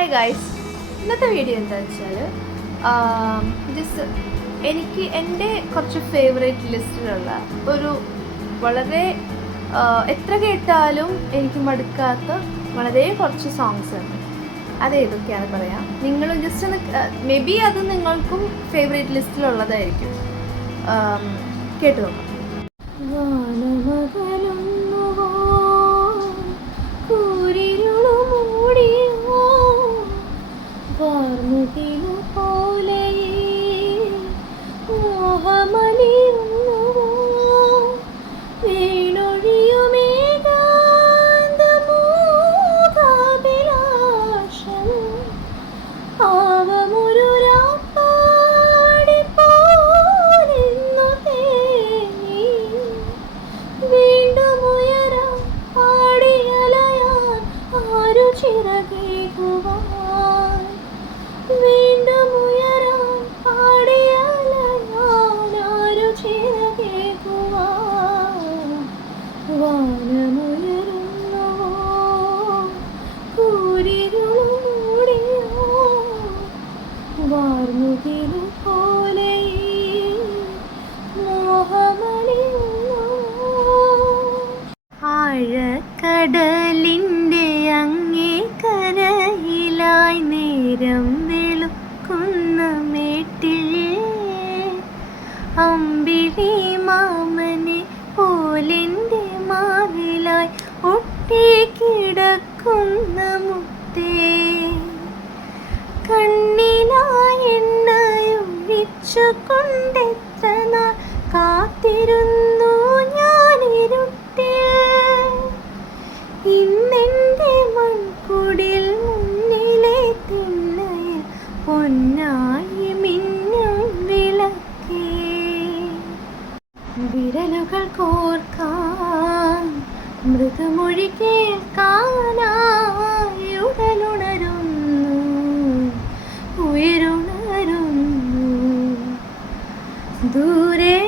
Hi guys, ഇന്നത്തെ video എന്താണെന്ന് വെച്ചാൽ ജസ്റ്റ് എനിക്ക് എൻ്റെ കുറച്ച് ഫേവറേറ്റ് ലിസ്റ്റിലുള്ള ഒരു വളരെ എത്ര കേട്ടാലും എനിക്ക് മടുക്കാത്ത വളരെ കുറച്ച് സോങ്സ് ഉണ്ട്. അത് ഏതൊക്കെയാണെന്ന് പറയാം. നിങ്ങൾ ജസ്റ്റ് ഒന്ന് മേ ബി അത് നിങ്ങൾക്കും ഫേവറേറ്റ് ലിസ്റ്റിലുള്ളതായിരിക്കും. കേട്ടു നോക്കാം. ആഴക്കടലിൻ്റെ അങ്ങേ കരയിലായി നേരം വെളുക്കുന്ന മേട്ടിൽ അമ്പിളി മാമനെ പോലെൻ്റെ മാറിലായി ഒട്ടിക്കിടക്കുന്ന മുത്തേ, കണ്ണിലായി എണ്ണയൊഴിച്ചു കൊണ്ടെത്ര നാൾ കാത്തിരുന്നു ഞാനിരുട്ടിൽ. ഇന്നെൻ്റെ മൺകുടിൽ മുന്നിലെ തിണ്ണയിൽ പൊന്നായി മിന്നും വിളക്കേ, വിരലുകൾ കോർക്കാൻ മൃദുമൊഴി കേൾക്കാനായി ഉടലുണരുന്നു, ഉയരുണരുന്നു. ദൂരെ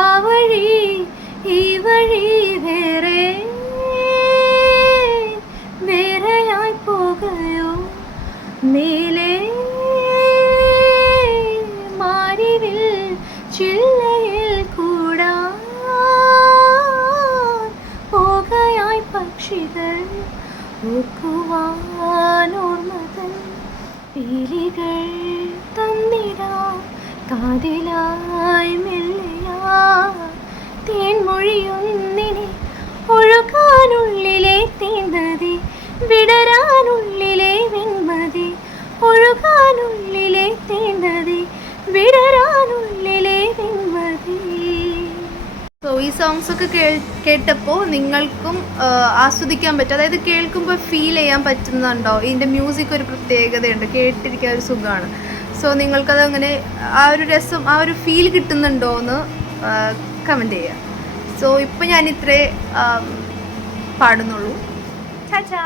ആ വഴി ഈ വഴി വേറെ വേറെയായി പോകയോ, മേലെ മാരിവിൽ ചില്ലയിൽ കൂടാൻ പോകയായി പക്ഷികൾ. ഓർക്കുവാൻ ഓർമ്മതൻ പീലികൾ തന്നിടാം കാതിലായി മെല്ലയാ തേൻമൊഴിയൊന്നിനെ ഒഴുകാനുള്ളിലെ തേൻമതി, വിടരാനുള്ളിലെ വെൺമതി, ഒഴുകാനുള്ളിലെ തേൻമതി, വിടരാനുള്ളിലെ വെൺമതി. സോ ഈ സോങ്സ് ഒക്കെ കേട്ടപ്പോൾ നിങ്ങൾക്കും ആസ്വദിക്കാൻ പറ്റും, അതായത് കേൾക്കുമ്പോൾ ഫീൽ ചെയ്യാൻ പറ്റുന്നുണ്ടോ? ഇതിൻ്റെ മ്യൂസിക് ഒരു പ്രത്യേകതയുണ്ട്, കേട്ടിരിക്കാൻ ഒരു സുഖമാണ്. സോ നിങ്ങൾക്കതങ്ങനെ ആ ഒരു രസം, ആ ഒരു ഫീൽ കിട്ടുന്നുണ്ടോ എന്ന് കമൻറ്റ് ചെയ്യുക. സോ ഇപ്പം ഞാൻ ഇത്രേ പാടുന്നുള്ളൂ. ചാ